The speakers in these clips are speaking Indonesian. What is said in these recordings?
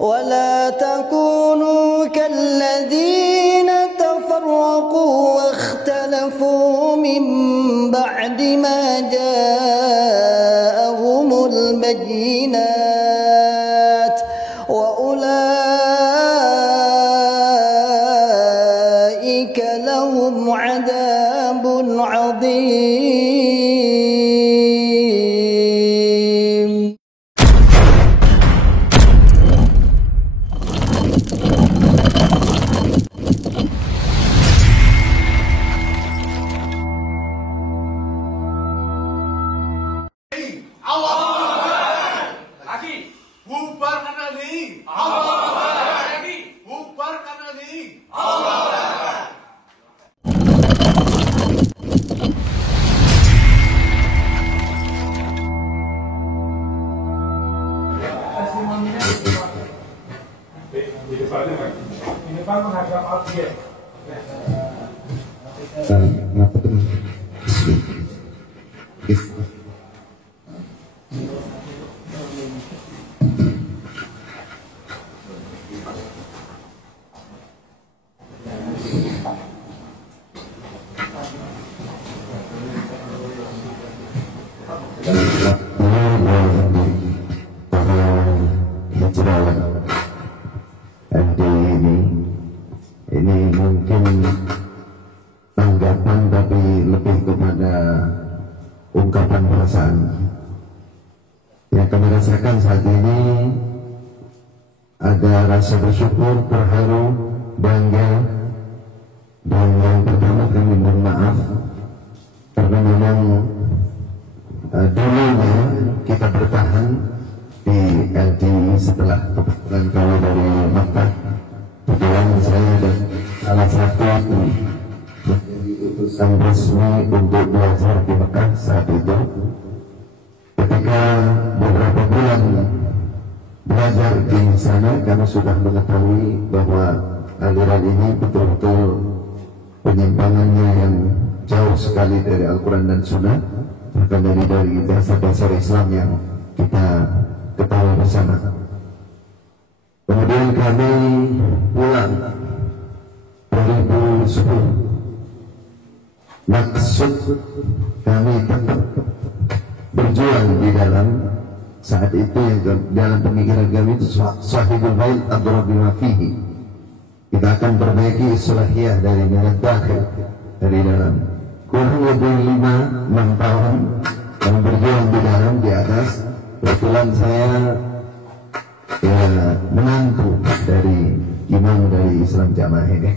ولا تكونوا كالذين تفرقوا واختلفوا من بعد ما جاءهم البينات وأولئك لهم عذاب عظيم. Di depan menghadap objek. Ini mungkin tanggapan tapi lebih kepada ungkapan perasaan yang kami rasakan saat ini. Ada rasa bersyukur, terharu, bangga, dan yang pertama kami mohon maaf karena memang dulunya kita bertahan di LTI setelah keputusan kami dari Makkah. Kebetulan saya dan salah satu menjadi utusan resmi untuk belajar di Mekah saat itu. Ketika beberapa bulan belajar di sana, kami sudah mengetahui bahwa aliran ini betul-betul penyimpangannya yang jauh sekali dari Al-Quran dan Sunnah, bahkan dari dasar-dasar Islam yang kita ketahui bersama. Kemudian kami pulang 2010. Maksud kami tetap berjuang di dalam saat itu yang dalam pemikiran kami itu sahibul bait adrab bima fihi. Kita akan perbaiki islahiyah dari dakhil, dari dalam. Kurang lebih 5-6 tahun kami berjuang di dalam, di atas. Kebetulan saya menantu dari imam dari Islam Jamaah ini.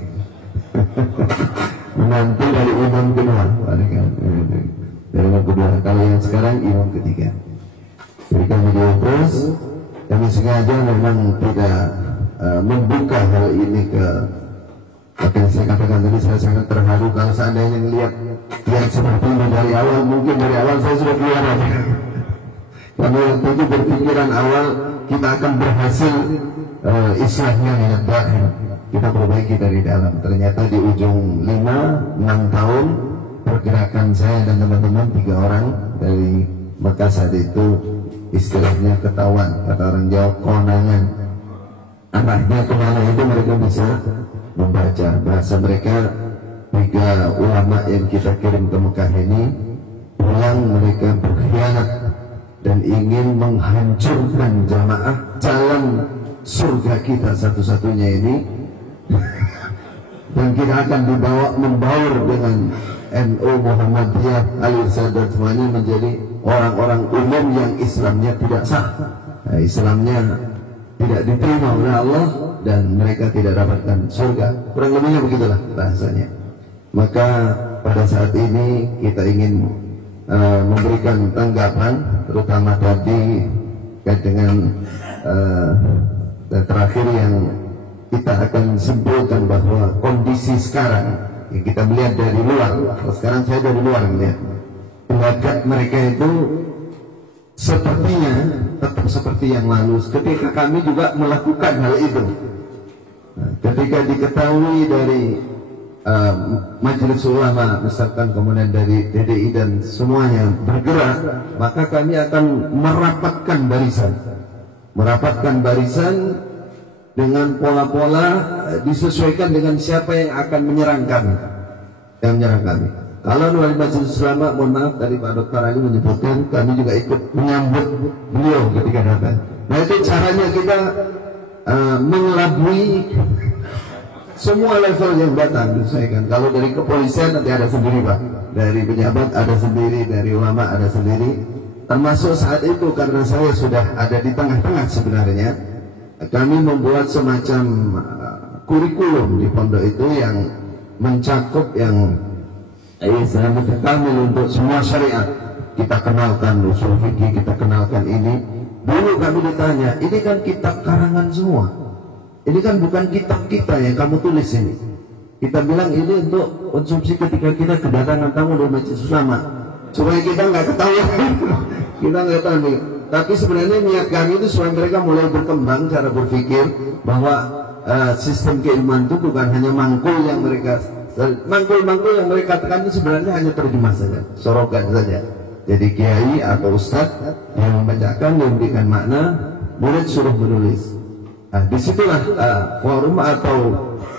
Menantu dari imam kedua, dari imam kedua. Kalau yang sekarang imam ketiga. Jadi kami diutus, kami sengaja memang tidak membuka hal ini ke. Apa yang saya katakan tadi, saya sangat terharu kalau seandainya melihat yang seperti ini dari awal, mungkin dari awal saya sudah keluar aja. Kami waktu itu berpikiran awal kita akan berhasil islahnya minat dakhil, kita perbaiki dari dalam. Ternyata di ujung 5-6 tahun pergerakan saya dan teman-teman 3 orang dari Mekah saat itu istilahnya ketahuan, kata orang Jawa, konangan. Arahnya kemana itu mereka bisa membaca. Bahasa mereka 3 ulama yang kita kirim ke Mekah ini pulang mereka berkhianat dan ingin menghancurkan jamaah jalan surga kita satu-satunya ini. Dan kita akan membaur dengan NU Muhammadiyah Al-Irsyad semuanya menjadi orang-orang umum yang Islamnya tidak sah, Islamnya tidak diterima oleh Allah, dan mereka tidak dapatkan surga. Kurang lebihnya begitulah bahasanya. Maka pada saat ini kita ingin memberikan tanggapan, terutama tadi dengan terakhir yang kita akan simpulkan bahwa kondisi sekarang yang kita melihat dari luar. Sekarang saya dari luar melihat pendapat mereka itu sepertinya tetap seperti yang lalu ketika kami juga melakukan hal itu. Ketika diketahui dari majelis ulama misalkan, kemudian dari DDI dan semuanya bergerak, maka kami akan merapatkan barisan dengan pola-pola disesuaikan dengan siapa yang akan menyerang kami. Kalau dari Majelis Ulama, mohon maaf tadi Pak Dr. Ali menyebutkan, kami juga ikut menyambut beliau ketika datang. Nah itu caranya kita mengelabui semua level yang datang disesuaikan. Kalau dari kepolisian nanti ada sendiri Pak, dari pejabat ada sendiri, dari ulama ada sendiri. Termasuk saat itu karena saya sudah ada di tengah-tengah sebenarnya, kami membuat semacam kurikulum di pondok itu yang mencakup yang Islam kamil untuk semua syariat. Kita kenalkan usul fikih, kita kenalkan ini. Dulu kami ditanya, ini kan kitab karangan semua, ini kan bukan kitab kita yang kamu tulis ini. Kita bilang ini untuk konsumsi ketika kita kedatangan tamu dari Majelis Ulama, supaya kita nggak ketahuan. Kita nggak tahu nih. Tapi sebenarnya niat kami itu supaya mereka mulai berkembang cara berpikir bahwa sistem keilmuan itu bukan hanya mangkul yang mereka tekan, itu sebenarnya hanya terjemah saja, sorogan saja. Jadi kiai atau ustadz yang membacakan, memberikan makna, murid suruh menulis. Nah, disitulah forum atau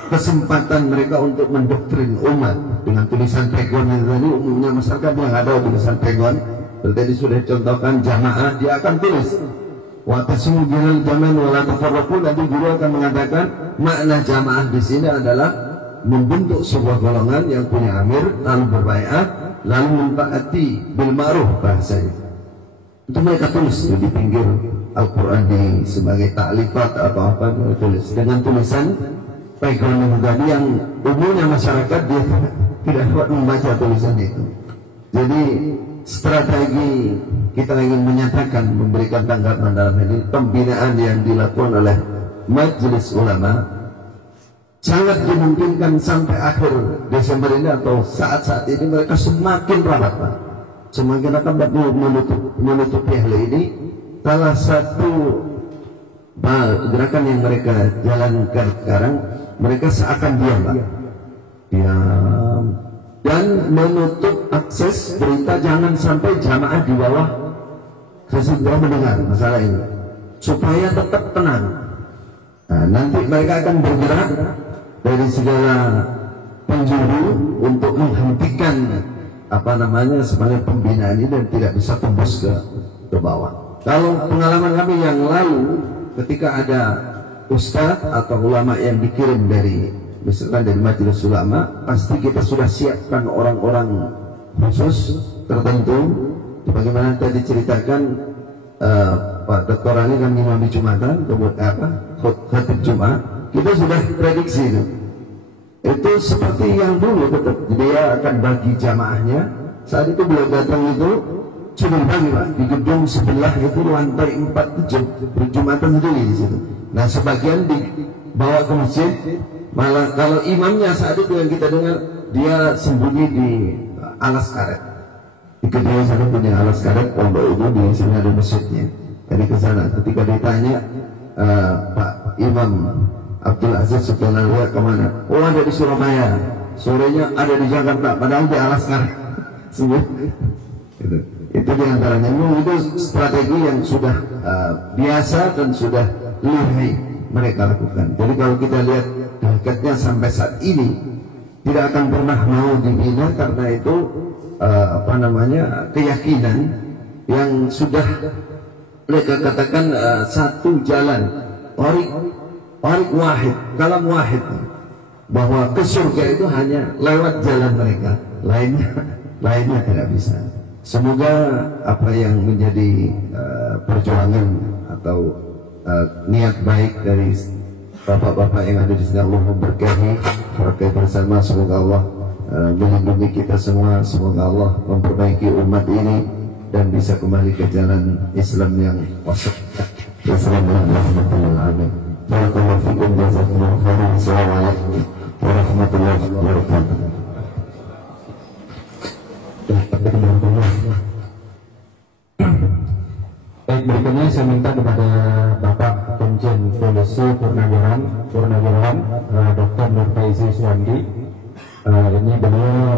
kesempatan mereka untuk mendoktrin umat dengan tulisan pegon yang tadi umumnya masyarakat yang ada tulisan pegon. Tadi sudah contohkan jamaah, dia akan tulis wa tasmujul jaman wala tafarraqu. Nanti guru akan mengatakan makna jamaah di sini adalah membentuk sebuah golongan yang punya amir, lalu berbaiat, lalu mentaati bil ma'ruf bahasanya. Itu mereka tulis di pinggir Al-Quran di sebagai taklifat atau apa, tulis dengan tulisan pegon tadi yang umumnya masyarakat dia tidak dapat membaca tulisan itu. Jadi strategi kita ingin menyatakan, memberikan tanggapan dalam ini pembinaan yang dilakukan oleh Majelis Ulama sangat dimungkinkan sampai akhir Desember ini atau saat-saat ini mereka semakin rapat Pak. Semakin akan menutupi hal ini. Salah satu gerakan yang mereka jalankan sekarang, mereka seakan diam Pak, diam dan menutup akses berita, jangan sampai jamaah di bawah sesudah mendengar masalah ini supaya tetap tenang. Nah, nanti mereka akan bergerak dari segala penjuru untuk menghentikan sebenarnya pembinaan ini dan tidak bisa tembus ke bawah. Kalau pengalaman kami yang lalu ketika ada ustadz atau ulama yang dikirim misalkan dari Majelis Ulama, pasti kita sudah siapkan orang-orang khusus tertentu. Bagaimana tadi ceritakan Pak Dr. Ali kan imam di Jumatan, khatib Jumat, kita sudah prediksi itu seperti yang dulu, tetap dia akan bagi jamaahnya. Saat itu beliau datang itu sudah bagi Pak di gedung sebelah itu lantai 4 berjumatan sendiri di situ. Nah sebagian dibawa ke masjid. Malah kalau imamnya saat itu yang kita dengar dia sembunyi di alas karet. Di kedua sana punya alas karet pondok itu, di sini ada masjidnya. Jadi ke sana ketika ditanya Pak Imam Abdul Aziz Subhanallah kemana? Oh ada di Surabaya. Sorenya ada di Jakarta. Padahal di alas karet. Itu diantaranya. Itu strategi yang sudah biasa dan sudah lihai mereka lakukan. Jadi kalau kita lihat hakikatnya sampai saat ini tidak akan pernah mau dibina karena itu keyakinan yang sudah mereka katakan satu jalan warik wahid, kalam wahid, bahwa ke surga itu hanya lewat jalan mereka, lainnya tidak bisa. Semoga apa yang menjadi perjuangan atau niat baik dari bapak-bapak yang ada di sini, Allah memberkahi bersama. Semoga Allah melindungi kita semua. Semoga Allah memperbaiki umat ini dan bisa kembali ke jalan Islam yang wasat. Wassalamualaikum warahmatullahi wabarakatuh. Baik, berikutnya saya minta kepada Bapak Komjen Polisi Purnawirawan Dr. Nur Faizi Suwandi. Ini beliau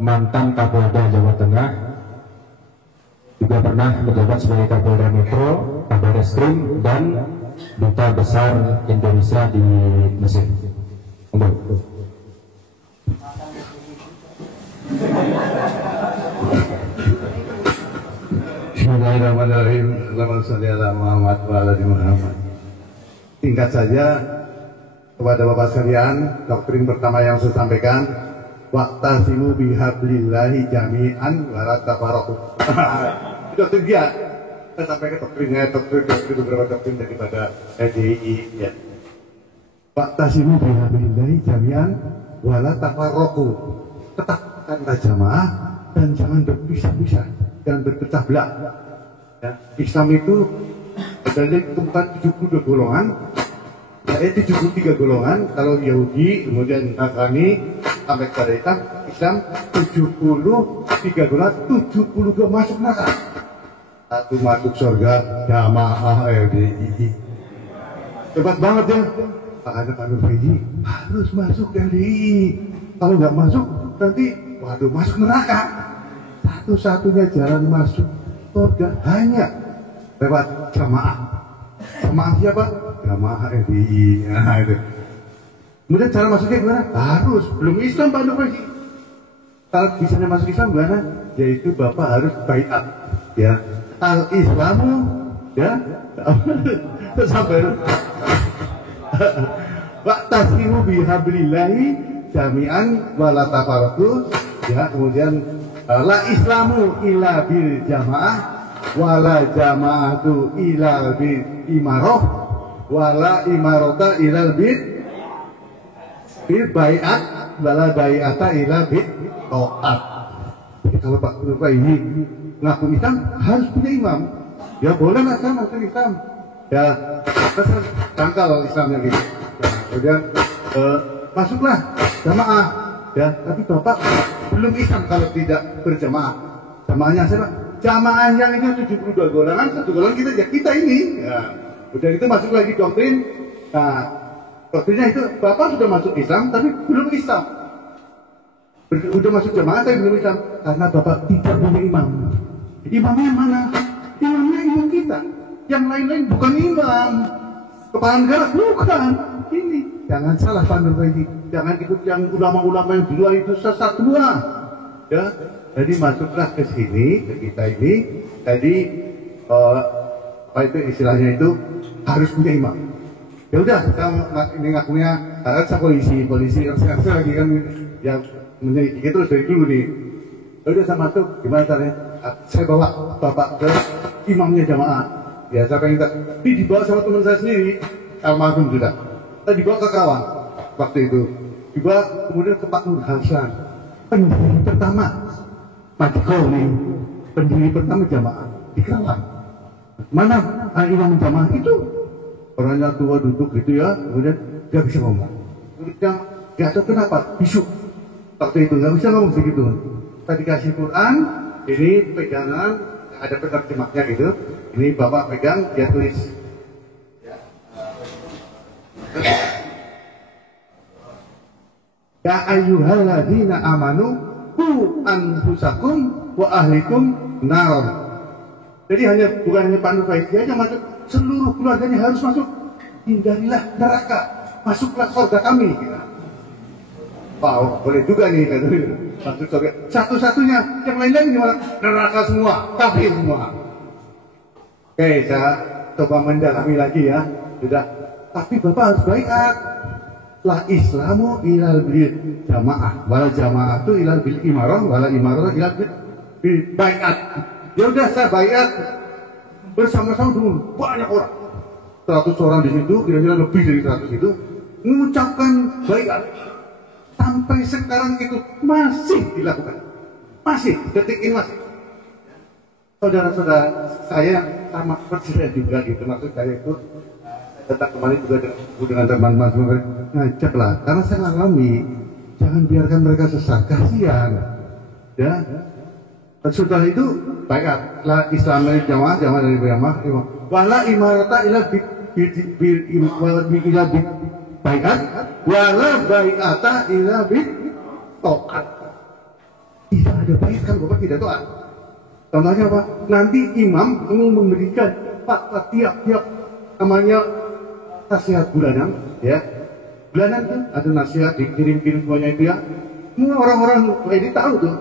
mantan Kapolda Jawa Tengah, juga pernah menjabat sebagai Kapolda Metro, Kabar Reskrim, dan Duta Besar Indonesia di Mesir. Bismillahirrahmanirrahim. Allahumma sholli ala Muhammad wa ala ali Muhammad. Singkat saja kepada Bapak sekalian, doktrin pertama yang saya sampaikan, wa'tasimu bihablillahi jami'an wa la tafarraqu. Doktrin dia. Saya sampaikan doktrinnya, doktrin beberapa doktrin daripada EDI ya. Wa'tasimu bihablillahi jami'an wa la tafarraqu. Tetapkanlah jamaah dan jangan berpisah-pisah, jangan berpecah belah. Ya, Islam itu ditemukan 72 golongan, 73 golongan. Kalau Yahudi, kemudian Nasrani, sampai kepada Islam 73 golongan, 72 masuk neraka. Satu masuk surga, jamaah LDI. Hebat banget ya. Makanya Pak Nur Faiji harus masuk LDI. Kalau nggak masuk, nanti waduh masuk neraka. Satu-satunya jalan masuk surga hanya lewat jamaah. Jamaah siapa? Jamaah LDI. Nah itu. Kemudian cara masuknya gimana? Harus belum Islam Pak Nur Faiji. Kalau bisanya masuk Islam gimana? Yaitu Bapak harus baiat. Ya, al-Islamu ya sampai wa'tasimu bihablillahi jami'an wa la tafarraqu. Ya, kemudian la Islamu illa bil jamaah wa la jama'atu illa bil imarah wa la imarata illa bil bai'at wa la bai'ata illa bil ta'at. Kalau Pak ini ngaku Islam harus punya imam. Ya boleh nggak saya masuk Islam? Ya saya tangkal Islamnya gitu. Nah, kemudian masuklah jamaah. Ya tapi Bapak belum Islam kalau tidak berjamaah. Jamaahnya siapa? Jamaah yang ini 72 golongan, satu golongan kita ini. Ya. Udah itu masuk lagi doktrin. Nah doktrinnya itu Bapak sudah masuk Islam tapi belum Islam. Udah masuk jamaah tapi belum Islam karena Bapak tidak punya imam. Imamnya mana? Imamnya imam kita. Yang lain-lain bukan imam. Kepala negara bukan. Ini jangan salah Pak Nur Faiji. Jangan ikut yang ulama-ulama yang dulu itu sesat semua. Ya, jadi masuklah ke sini, ke kita ini. Jadi apa itu istilahnya itu harus punya imam. Ya udah, ini ngakunya saya polisi lagi kan yang menyelidiki terus dari dulu nih. Ya udah saya masuk, gimana caranya? Saya bawa Bapak ke imamnya jamaah. Ya saya pengen dibawa sama teman saya sendiri, almarhum sudah. Saya dibawa ke Karawang waktu itu. Dibawa kemudian ke Pak Nur Hasan, pendiri pertama Madiko nih, pendiri pertama jamaah di Karawang. Mana imam jamaah itu? Orangnya tua duduk gitu ya, kemudian nggak bisa ngomong. Kemudian nggak tahu kenapa, bisu. Waktu itu nggak bisa ngomong segitu. Tadi kasih Quran, ini pegangan, ada penerjemahnya gitu. Ini Bapak pegang, dia tulis. Ya ayyuhalladzina amanu qu anfusakum wa ahlikum nar. Jadi bukan hanya Pak Nur Faiji aja masuk, seluruh keluarganya harus masuk. Hindarilah neraka, masuklah surga kami. Wow, boleh juga nih masuk surga. Satu-satunya, yang lain-lain gimana? Neraka semua, kafir semua. Oke, saya coba mendalami lagi ya. Sudah. Tapi Bapak harus baiat. La Islamu ilal bil jamaah, wala jamaah itu ilal bil imarah, wala imarah ilal bil baiat. Ya udah saya baiat bersama-sama dengan banyak orang. 100 orang di situ, kira-kira lebih dari 100 itu mengucapkan baiat. Sampai sekarang itu masih dilakukan, masih detik ini masih. Saudara-saudara saya sama percaya juga gitu, maksud saya itu tetap kembali juga dengan teman-teman ngajak lah, karena saya ngalami, jangan biarkan mereka sesat, kasihan. Ya, setelah itu baiat la Islamnya jamaah dari jamaah, wala imarata ila ila baiat wala baiata ila taat. Tidak ada baiat kalau Bapak tidak taat. Contohnya apa? Nanti imam memberikan fatwa tiap-tiap namanya nasihat bulanan, ya. Bulanan tuh ada nasihat dikirim-kirim semuanya itu ya. Semua orang-orang ini tahu tuh.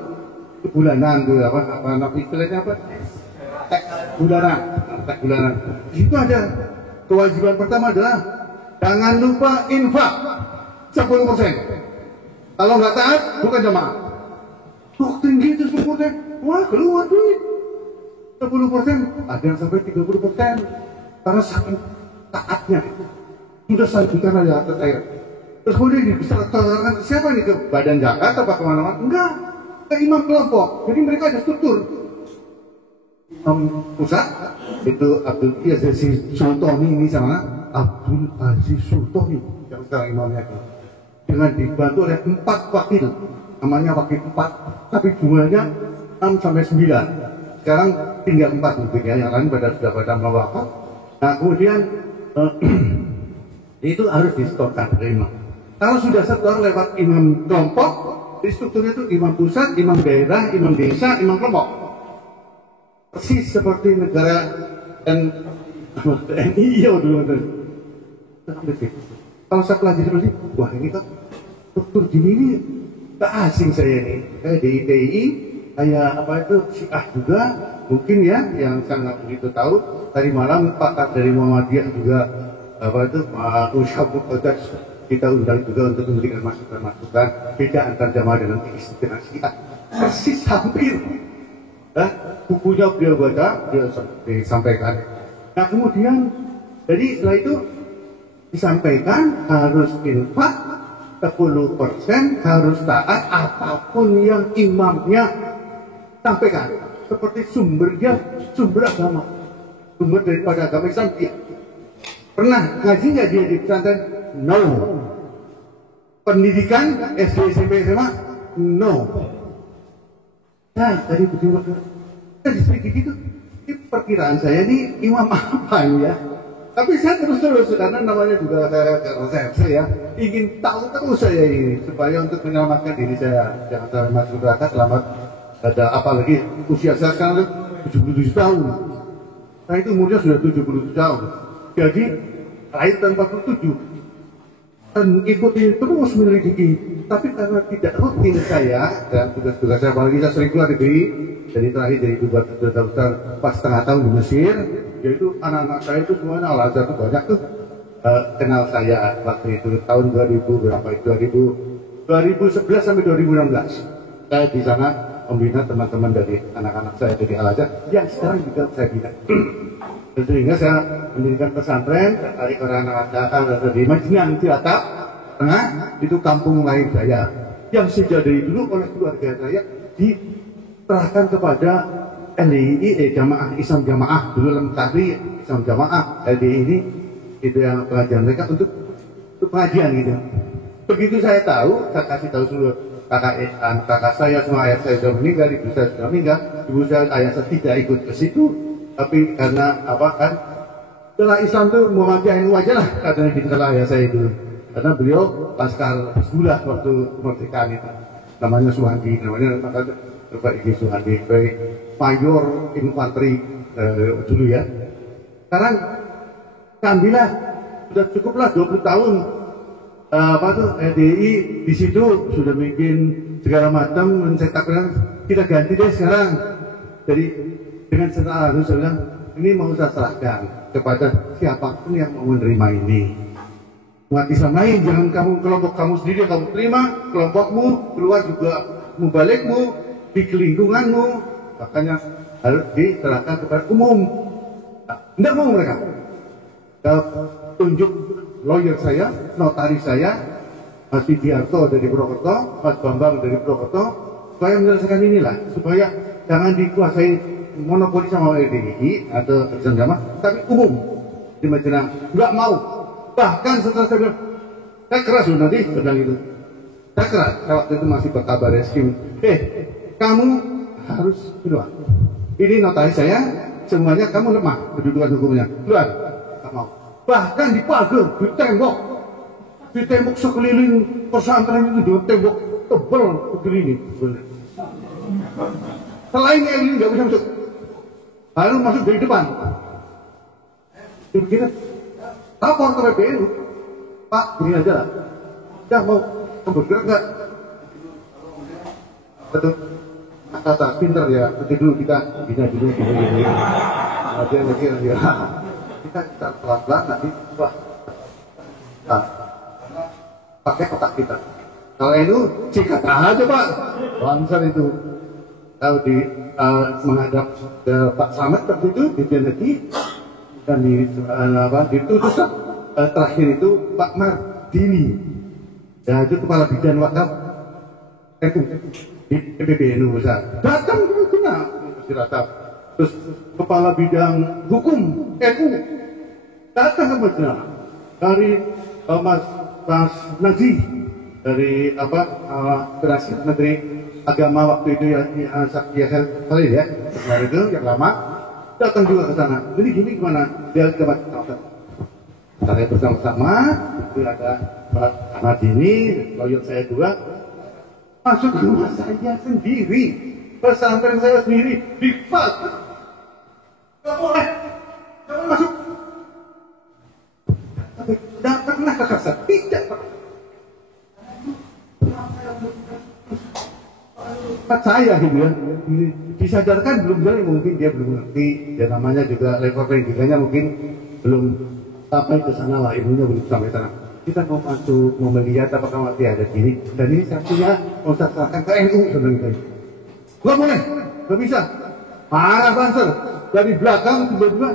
Itu bulanan tuh apa istilahnya apa? Teks bulanan, teks bulanan. Di situ ada kewajiban pertama adalah jangan lupa infak 10%. Kalau nggak taat bukan jamaah. Doktrin gitu 10%. Wah keluar duit 10%. Ada yang sampai 30%. Karena saking taatnya sudah saya bicara ya atas air. Terus kemudian disertakan siapa nih ke badan zakat apa kemana-mana? Enggak, ke imam kelompok. Jadi mereka ada struktur. Imam pusat itu Abdul Aziz Sultani ini sama Abdul Aziz Sultani yang sekarang imamnya itu. Dengan dibantu oleh 4 wakil, namanya wakil 4, tapi jumlahnya 6 sampai 9. Sekarang tinggal 4 mungkin ya, yang lain pada mewafat. Nah kemudian itu harus disetorkan ke imam. Kalau sudah setor lewat imam kelompok, di strukturnya itu imam pusat, imam daerah, imam desa, imam kelompok. Persis seperti negara TNI dulu. Kalau saya pelajari seperti, wah ini kan struktur gini ini tak asing saya ini. Kayak di ITI, kayak apa itu Syiah juga, mungkin ya yang saya nggak begitu tahu. Tadi malam pakar dari Muhammadiyah juga apa itu Usyabul Qadas kita undang juga untuk memberikan masukan-masukan beda antar jamaah dengan istilah Syiah. Persis hampir. Bukunya beliau baca, dia disampaikan. Nah kemudian, jadi setelah itu disampaikan harus infak 10%, harus taat apapun yang imamnya sampaikan. Seperti sumber agama, sumber daripada agama Islam dia. Pernah ngaji nggak dia di pesantren? No. Pendidikan SD, SMP, SMA? No. Nah, tadi betul sedikit gitu. Ini perkiraan saya ini imam apa ya? Tapi saya terus karena namanya juga resepsi ya. Ingin tahu terus saya ini supaya untuk menyelamatkan diri saya jangan sampai masuk neraka selamat. Ada apalagi usia saya sekarang 77 tahun. Nah itu umurnya sudah 77 tahun. Jadi lahir tahun 47 dan ikuti terus menyelidiki. Tapi karena tidak rutin saya dan tugas-tugas saya apalagi saya sering keluar negeri. Jadi terakhir jadi duta besar pas setengah tahun di Mesir. Yaitu anak-anak saya itu semuanya Al-Azhar itu banyak tuh kenal saya waktu itu tahun 2000 berapa itu 2011 sampai 2016 saya di sana membina teman-teman dari anak-anak saya dari Al-Azhar yang sekarang juga saya bina. Sehingga saya mendirikan pesantren tertarik oleh anak-anak di Majnan Tiatap Tengah itu kampung lain saya yang sejak dari dulu oleh keluarga saya diserahkan kepada LDI Jamaah Islam Jamaah dulu Lemkari Islam Jamaah LDI ini itu yang pengajian mereka untuk pengajian gitu. Begitu saya tahu, saya kasih tahu seluruh kakak saya semua ayah saya sudah meninggal, ibu saya sudah meninggal, ibu saya ayah saya tidak ikut ke situ, tapi karena apa kan? Setelah Islam itu Muhammadiyah wajar lah katanya di setelah ayah saya itu, karena beliau laskar Hizbullah waktu kemerdekaan itu, namanya Suhandi, namanya Bapak Ibu Suhandi, baik mayor infanteri dulu ya. Sekarang alhamdulillah sudah cukuplah 20 tahun apa tuh LDI di situ sudah bikin segala macam mencetakkan kita ganti deh sekarang. Jadi dengan secara harus saya bilang ini mau saya serahkan kepada siapapun yang mau menerima ini. Umat Islam lain jangan kamu kelompok kamu sendiri yang kamu terima, kelompokmu keluar juga mubalikmu di lingkunganmu, makanya harus diserahkan kepada umum. Tidak mau mereka. Tunjuk lawyer saya, notaris saya, Mas Widiarto dari Purwokerto, Mas Bambang dari Purwokerto, supaya menyelesaikan inilah, supaya jangan dikuasai monopoli sama LDI atau Islam Jamaah, tapi umum di Majenang. Nggak mau. Bahkan setelah saya bilang, saya keras loh nanti sedang itu. Saya keras. Saya waktu itu masih berkabar reskim. Kamu harus keluar. Ini notaris saya, semuanya kamu lemah kedudukan hukumnya. Keluar. Nggak mau. Bahkan di pagar, di tembok sekeliling pesantren itu, di tembok tebal begini. Selain yang ini nggak bisa masuk, harus masuk dari depan. Begitu. lapor ke PBNU, Pak, gini aja, udah mau bergerak nggak? Betul, kata pinter ya, nanti dulu kita bina dulu, gini, ada lagi ya, kita pelan-pelan nanti, wah, nah, pakai otak kita. Kalau itu sikat aja Pak, langsung itu. Kalau di menghadap ke Pak Slamet waktu itu di Jeneti dan ditutus terakhir itu Pak Mardini, ya itu kepala bidang wakaf di PBNU besar. Datang ke masyarakat. Terus kepala bidang hukum NU datang ke Madinah dari Mas Najih dari Kerasi Menteri Agama waktu itu ya kali ya kemarin itu yang lama datang juga ke sana. Jadi gini gimana dia ke Madinah? Saya bersama-sama itu ada Pak Ahmad ini, loyal saya juga masuk ke rumah saya sendiri, pesantren saya sendiri dipas. Nggak boleh, jangan masuk. Tapi tidak pernah kekerasan, tidak pernah. Saya gitu ya, disadarkan belum dari mungkin dia belum ngerti, ya namanya juga level pendidikannya mungkin belum sampai ke sana lah, ilmunya belum sampai sana. Kita mau masuk, mau melihat apakah masih ada gini, dan ini satunya mau serahkan ke NU sebenarnya. Gak boleh, gak bisa. Marah banser dari belakang tiba-tiba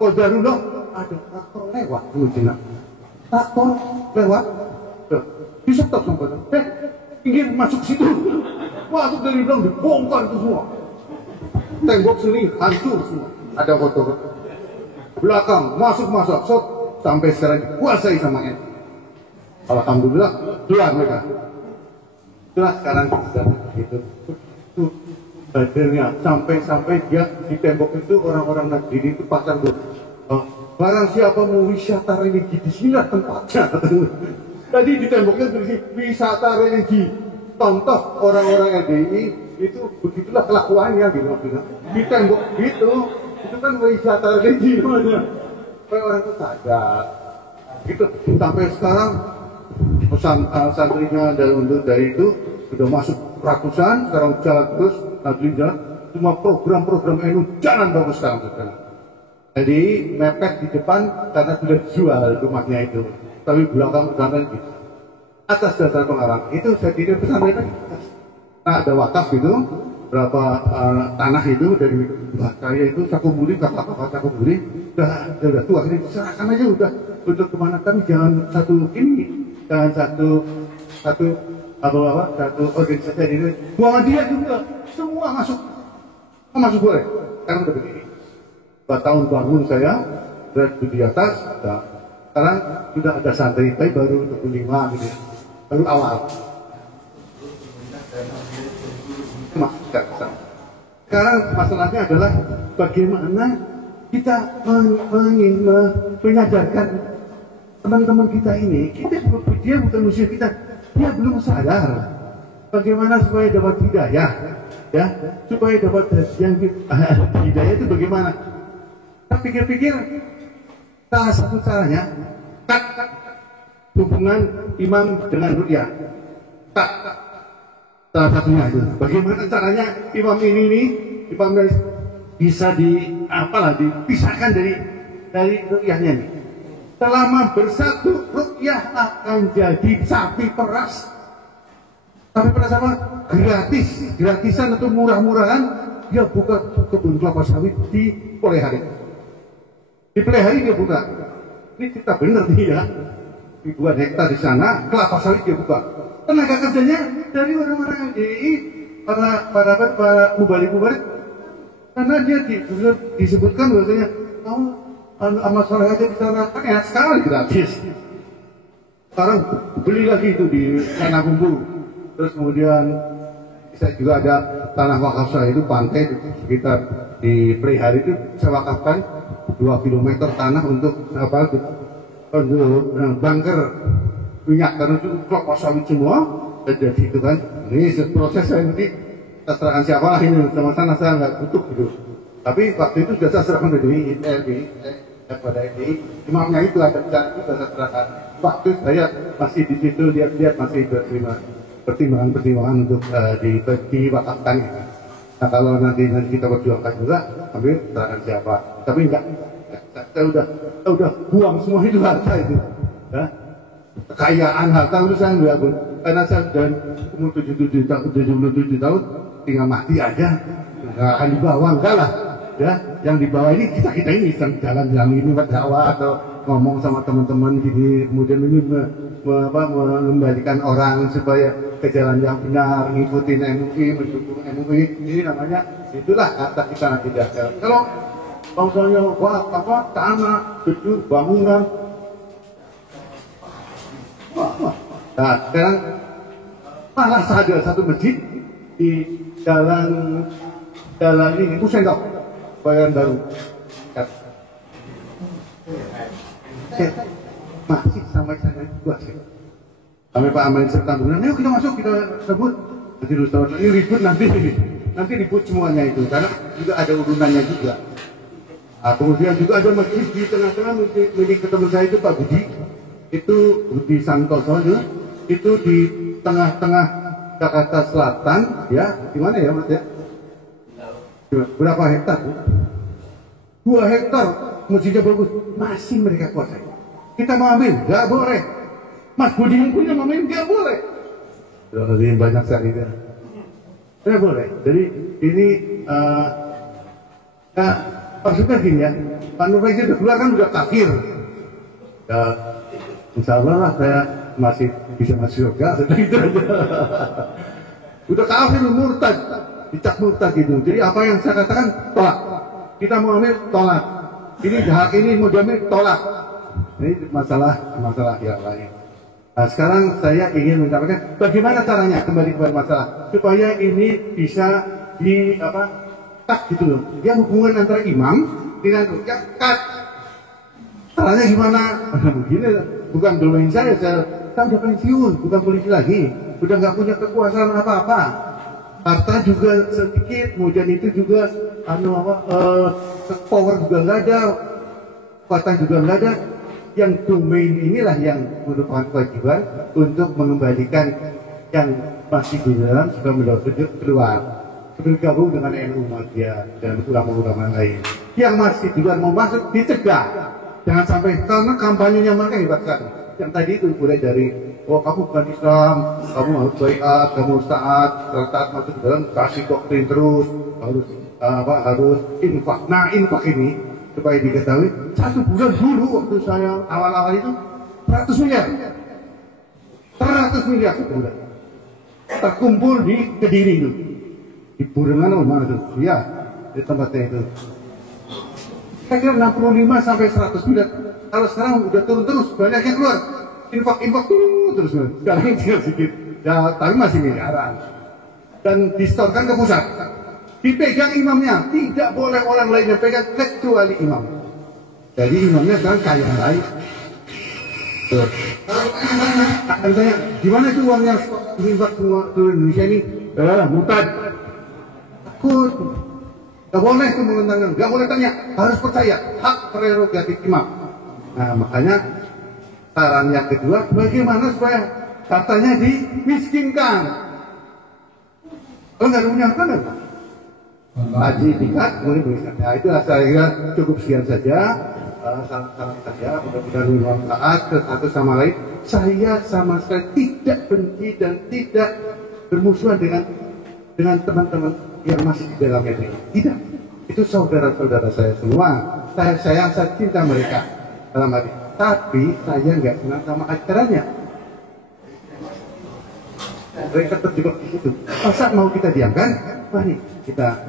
Kodarullah ada traktor lewat dulu Cina. Traktor lewat, di stop sampai. Ingin masuk situ, masuk dari belakang dibongkar itu semua. Tembok sini hancur semua. Ada foto belakang masuk sampai sekarang dikuasai sama NU. Alhamdulillah keluar mereka. Itulah sekarang sudah gitu. Akhirnya sampai dia di tembok itu orang-orang Nahdien itu pasang tuh. Barang siapa mau wisata religi di sini tempatnya. Tadi di temboknya berisi wisata religi. Contoh orang-orang LDI itu begitulah kelakuannya gitu. Di tembok gitu, itu kan wisata religi namanya. Supaya orang itu sadar. Gitu sampai sekarang santrinya dari itu sudah masuk ratusan, sekarang jalan terus, Nahdien jalan. Semua program-program NU jalan bagus sekarang. Jadi mepet di depan karena sudah jual rumahnya itu. Tapi belakang pesantren gitu. Atas dasar pengarang itu saya tidak pesantren lagi. Nah ada wakaf itu berapa tanah itu dari saya itu Sakuburi, kakak Sakuburi udah tua ini serahkan aja udah untuk kemana kami jangan satu organisasi ini Muhammadiyah juga semua masuk boleh karena udah begini. 4 tahun bangun saya berada di atas. Sekarang sudah ada santri, tapi baru 25 gitu, baru awal. Sekarang masalahnya adalah bagaimana kita menyadarkan teman-teman kita ini, dia bukan musuh kita, dia belum sadar bagaimana supaya dapat hidayah, ya, supaya dapat yang hidayah itu bagaimana? Kita pikir-pikir. Salah satu caranya hubungan imam dengan ruqyah. Salah satunya itu. Bagaimana caranya imam ini bisa dipisahkan dari ruqyahnya ini. Selama bersatu ruqyah akan jadi sapi peras. Sapi peras apa? Gratisan atau murah-murahan. Dia buka kebun kelapa sawit di Polehari. Di Pelihari dia buka. Ini cerita benar nih ya. Di 2 hektar di sana, kelapa sawit dia buka. Tenaga kerjanya dari orang-orang LDI, para mubalik. Karena dia disebutkan bahwasanya kamu amal soleh aja di sana kan enak sekali gratis. Sekarang beli lagi itu di tanah bumbu. Terus kemudian saya juga ada tanah wakaf saya itu pantai sekitar di Pelihari itu saya wakafkan 2 km tanah untuk bunker minyak karena itu kelapa sawit semua jadi itu kan ini proses saya nanti saya serahkan siapa lah ini sama sana saya nggak tutup gitu tapi waktu itu sudah saya serahkan dari LB Pada ini imamnya itu ada bicara itu ada terangkan. Waktu saya masih di situ lihat masih pertimbangan untuk diwakafkan. Nah kalau nanti kita berjuangkan juga, ambil terangkan siapa. Tapi enggak, saya udah buang semua itu harta itu. Ya. Kekayaan harta urusan enggak pun. Karena saya sudah umur 77 tahun, tinggal mati aja, nggak akan dibawa enggak lah. Ya, yang dibawa ini kita ini sedang jalan ini berdakwah atau ngomong sama teman-teman gini, kemudian ini mengembalikan orang supaya ke jalan yang benar, ngikutin MUI, mendukung MUI, ini namanya itulah kata kita nanti dasar. Kalau misalnya tanah, gedung, bangunan, nah sekarang malah ada satu masjid di jalan ini Pusendok. Bayan baru masih sampai sana buat sampai Pak Aman serta bilang, ayo kita masuk, kita sebut nanti ini ribut nanti ribut semuanya itu karena juga ada urunannya juga. Nah, kemudian juga ada masjid di tengah-tengah milik ketemu saya itu Pak Budi Santoso itu di tengah-tengah Jakarta Selatan ya, di mana ya Mas ya? Berapa hektar? 2 hektar masjidnya bagus, masih mereka kuasai. Kita mau ambil, nggak boleh. Mas Budi yang punya mau ambil, nggak boleh. Lebih banyak sekali kan? Nggak boleh. Jadi ini, maksudnya gini ya, Pak Nur Faizi udah keluar kan udah kafir. Ya, insya Allah lah saya masih bisa masuk surga, gitu aja. Udah kafir, murtad. Dicap murtad gitu. Jadi apa yang saya katakan tolak. Kita mau ambil tolak. Ini hak ini mau diambil tolak. Ini masalah yang lain. Nah sekarang saya ingin menyampaikan bagaimana caranya kembali kepada masalah supaya ini bisa cut gitu loh. Dia hubungan antara imam dengan cut. Caranya gimana? Begini bukan domain saya udah pensiun, bukan polisi lagi, udah nggak punya kekuasaan apa-apa. Harta juga sedikit, kemudian itu juga power juga nggak ada, kekuatan juga nggak ada. Yang domain inilah yang merupakan kewajiban untuk mengembalikan yang masih di dalam supaya mendorong keluar, bergabung dengan NU Muhammadiyah dan ulama-ulama lain. Yang masih di luar mau masuk dicegah, jangan sampai karena kampanyenya mereka hebat sekali. Yang tadi itu mulai dari kamu bukan Islam, kamu harus baiat, kamu taat masuk ke dalam, kasih doktrin terus, harus infak. Nah infak ini supaya diketahui 1 bulan dulu waktu saya awal-awal itu 100 miliar sebulan terkumpul di Kediri itu, di Burengan mana itu, ya di tempatnya itu. Saya kira 65 sampai 100 miliar. Kalau sekarang udah turun terus, banyak yang keluar. Infak terus. Sekarang tinggal sedikit. Ya, tapi masih miliaran. Dan distorkan ke pusat. Dipegang imamnya. Tidak boleh orang lain yang pegang kecuali imam. Jadi imamnya sekarang kaya raya. Akan tanya, gimana itu uangnya infak semua seluruh Indonesia ini? Murtad. Takut. Gak boleh itu menentangkan. Gak boleh tanya. Harus percaya. Hak prerogatif imam. Nah, makanya saran yang kedua, bagaimana supaya hartanya dimiskinkan? Kalau nggak punya harta nggak? Haji tingkat, kemudian miskin. Nah itu saya kira cukup sekian saja. Saran saya, mudah-mudahan bermanfaat satu sama lain. Saya sama sekali tidak benci dan tidak bermusuhan dengan teman-teman yang masih di dalam ini. Tidak, itu saudara-saudara saya semua. Saya sayang, saya cinta mereka dalam hati. Tapi saya nggak senang sama acaranya. Mereka terjebak di situ. Masa mau kita diamkan? Mari kita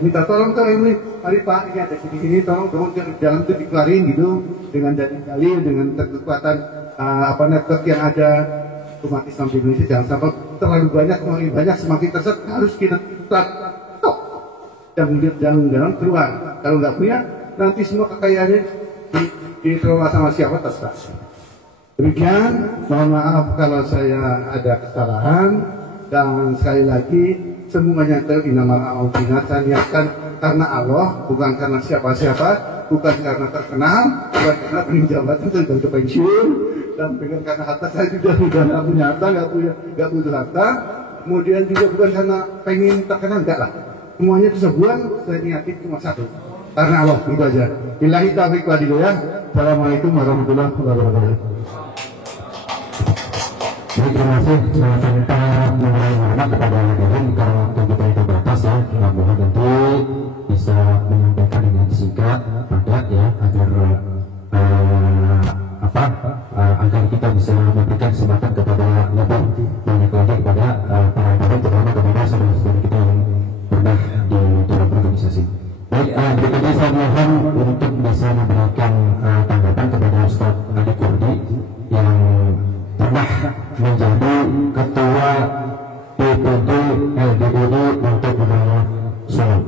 minta tolong ke ini. Mari Pak, ini ada sini tolong jalan itu dikelarin gitu dengan dalil dengan kekuatan network yang ada umat Islam di Indonesia. Jangan sampai terlalu banyak semakin tersesat, harus kita stop dan jangan keluar. Kalau nggak punya, nanti semua kekayaannya dikelola sama siapa terserah. Demikian, mohon maaf kalau saya ada kesalahan, dan sekali lagi semuanya itu inamal a'udhu, saya niatkan karena Allah, bukan karena siapa-siapa. bukan karena terkenal, bukan karena punya jabatan, saya sudah pensiun, dan bukan karena harta saya sudah nggak punya harta, nggak punya harta, kemudian juga bukan karena pengen terkenal, enggak lah. Semuanya itu sebuah saya niati cuma satu, karena Allah, itu aja. Billahi taufiq wal hidayah. Assalamualaikum warahmatullahi wabarakatuh. Baik, terima kasih. Saya minta mengurangi hormat kepada hadirin karena waktu kita terbatas ya. Mudah-mudahan nanti bisa menyampaikan dengan singkat, padat ya, agar agar kita bisa memberikan kesempatan kepada lebih banyak lagi kepada para hadirin, terutama kepada saudara-saudara kita yang pernah di dalam organisasi. Baik, berikutnya saya mohon untuk bisa memberikan tanggapan kepada Ustaz Adi Kurdi yang pernah menjadi ketua DPD LDII untuk wilayah Solo.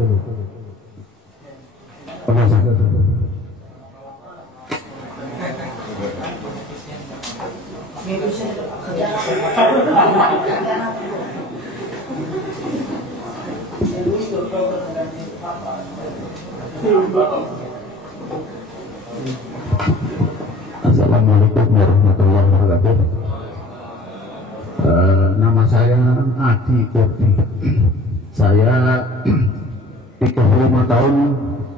Assalamualaikum warahmatullahi wabarakatuh. Nama saya Adi Kurdi. Saya 35 tahun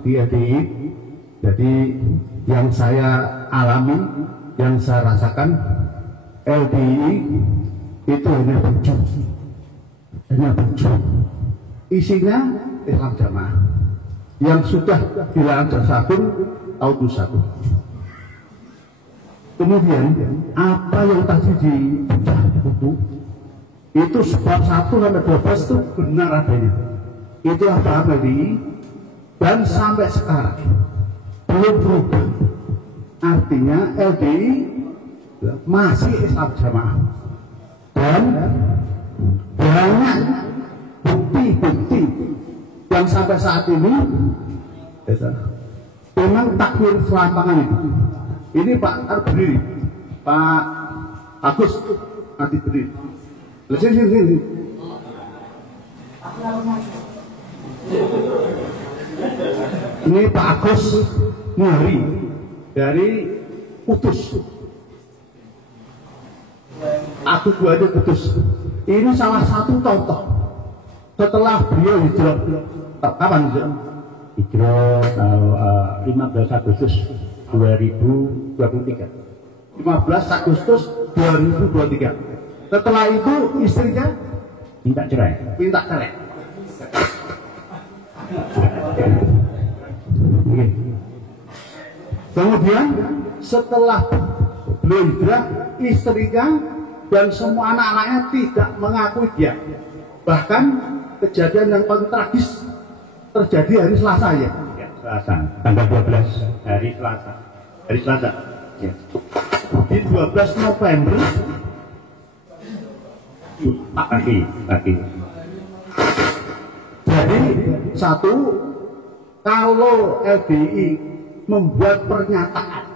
di LDII. Jadi yang saya alami, yang saya rasakan, LDII itu hanya baju. Isinya Islam Jamaah yang sudah dilarang tersabun tahun 21. Kemudian apa yang tadi dibicarakan di buku itu sebab 1 sampai 12 itu benar adanya. Itulah paham LDII dan sampai sekarang belum berubah. Artinya LDII masih Islam Jamaah dan banyak bukti-bukti yang sampai saat ini memang takbir selampangan itu. Ini Pak harus berdiri, Pak Agus nanti berdiri. Sini. Ini Pak Agus Muhari dari Kudus. Agus Muhari Kudus. Ini salah satu contoh. Setelah beliau hijrah, kapan hijrah? Hijrah 15 Agustus 2023. 15 Agustus 2023. Setelah itu istrinya minta cerai. Kemudian setelah beliau hijrah, istrinya dan semua anak-anaknya tidak mengakui dia. Bahkan kejadian yang paling tragis terjadi hari Selasa ya. Selasa, tanggal 12 hari Selasa. Ya. Di 12 November pagi. Jadi satu, kalau LDII membuat pernyataan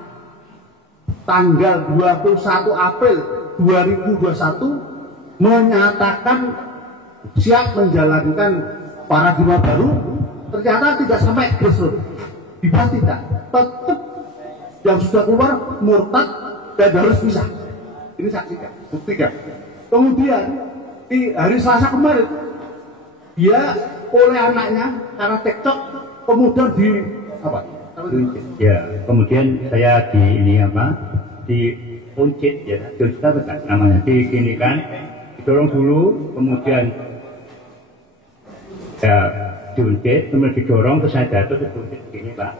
tanggal 21 April 2021 menyatakan siap menjalankan paradigma baru, ternyata tidak sampai grassroots, dibahas tidak, tetap yang sudah keluar murtad dan harus pisah. Ini saksikan, buktikan. Kemudian di hari Selasa kemarin dia oleh anaknya karena TikTok kemudian di apa? Ya, kemudian saya di uncit ya, kita namanya di kan, didorong dulu, kemudian ya diuncit, kemudian didorong, terus saya jatuh, terus diuncit begini Pak.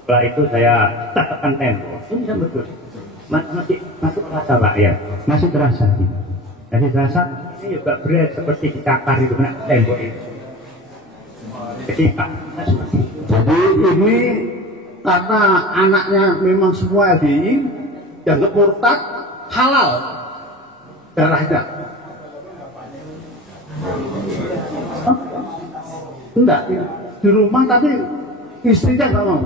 Setelah itu saya tekan tembok, ini saya betul, masih terasa Pak ya, masih terasa. Jadi terasa ini juga berat seperti dicakar itu kena tembok itu. Jadi Pak, jadi ini karena anaknya memang semua LDII dianggap murtad, halal darahnya. Enggak, di rumah tapi istrinya nggak mau.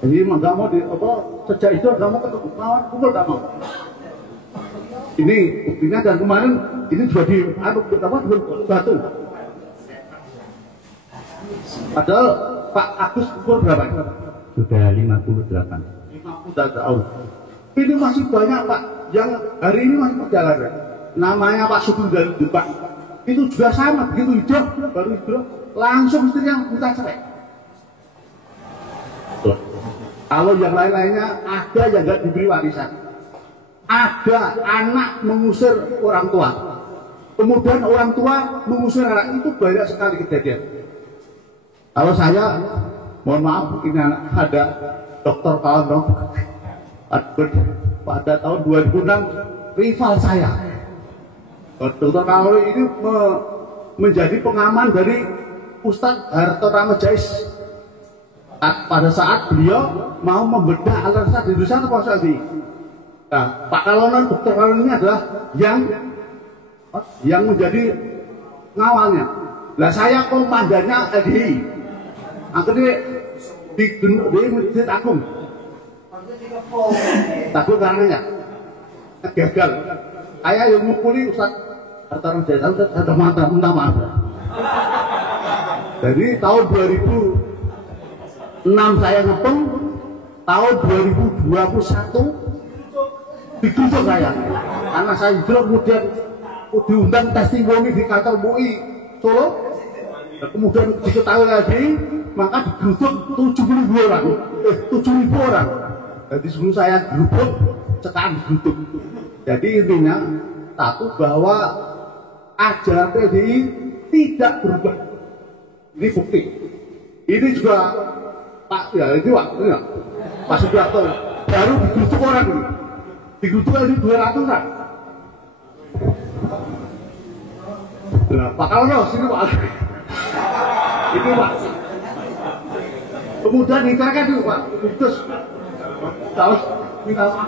Jadi nggak mau sejak itu nggak mau ketemu kawan, pukul nggak mau. Ini buktinya dan kemarin ini juga di batu. Padahal Pak Agus umur berapa? Sudah 58. 50 tahun. Ini masih banyak Pak yang hari ini masih perjalanan. Namanya Pak Sugeng dari Depak. Itu juga sama, begitu hidup, baru hidup, langsung istrinya minta cerai. Tuh. Kalau yang lain-lainnya ada yang nggak diberi warisan. Ada anak mengusir orang tua. Kemudian orang tua mengusir anak, itu banyak sekali kejadian. Kalau saya, mohon maaf, ini ada Dr. Kalno pada tahun 2006 rival saya. Dr. Kalno ini menjadi pengaman dari Ustadz Harto Ramajais. Pada saat beliau mau membedah aliran di Indonesia atau Pak Saldi. Nah, Pak Kalno, Dr. Kalno ini adalah yang menjadi ngawalnya. Nah, saya komandannya LDI. Akhirnya di Masjid Agung. Takut karenanya gagal. Saya yang mukuli Ustaz Harto Ramajais, ada minta maaf. Jadi tahun 2006 saya ngepeng, tahun 2021 ditutup saya. Karena saya hijrah kemudian diundang testimoni di kantor MUI Solo. Kemudian diketahui lagi, maka digeruduk 7.000 orang. 7.000 orang. Jadi sebelum saya geruduk, sekarang digeruduk. Jadi intinya satu, bahwa ajaran PDI tidak berubah. Ini bukti. Ini juga Pak, ya ini Pak Sudarto baru digeruduk orang ini. Digeruduk lagi 200 orang. Nah, Pak Kalno, sini Pak. Itu Pak. Kemudian dicarikan itu Pak, terus harus minta maaf.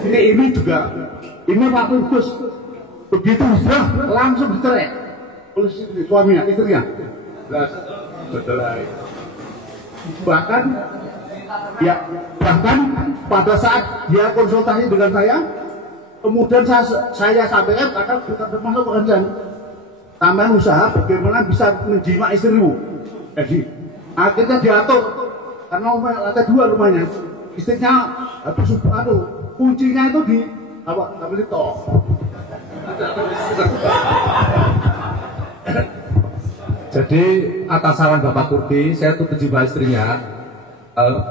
Ini juga, ini Pak Kugus begitu hijrah langsung dicerai oleh suaminya, istrinya. Bahkan pada saat dia konsultasi dengan saya, kemudian saya sampaikan, karena kita termasuk pekerjaan tambahan usaha bagaimana bisa menjima istrimu. Jadi akhirnya diatur karena lantai 2 rumahnya, istrinya habis kuncinya itu di apa itu toh. Jadi atas saran Bapak Kurdi, saya tuh menjima istrinya.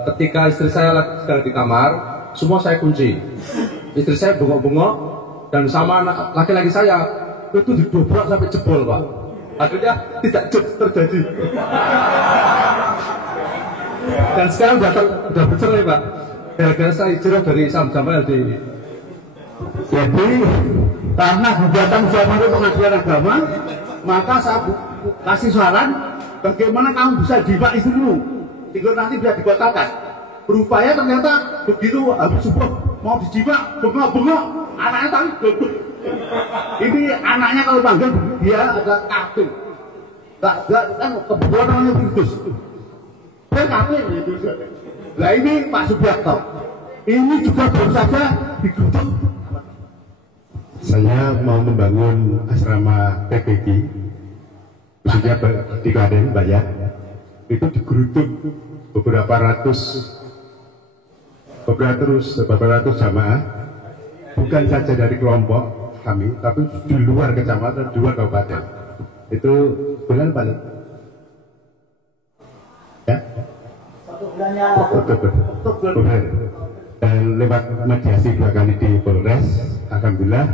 Ketika istri saya sedang di kamar, semua saya kunci. Istri saya bengok-bengok dan sama anak laki-laki saya itu didobrak sampai jebol Pak. Akhirnya tidak terjadi. Dan sekarang sudah bercerai Pak. Gara-gara saya hijrah dari sampai LDI. Jadi karena gugatan suami itu pengadilan agama, maka saya kasih saran bagaimana kamu bisa jima istrimu, sehingga nanti bisa dibatalkan. Berupaya ternyata begitu habis subuh mau dijima, bengok-bengok, anaknya tadi bengok. Ini anaknya kalau panggil dia adalah kafir. Gak kan kebetulan namanya Kudus. Dia kafir. Nah ini Pak Subiakto, ini juga baru saja digeruduk. Saya mau membangun asrama PPG, khususnya di Klaten, Bayat. Itu digeruduk beberapa ratus jamaah, bukan saja dari kelompok kami, tapi di luar kecamatan, di luar kabupaten. Itu bulan apa? Ya? Oktober. Dan lewat mediasi 2 kali di Polres, alhamdulillah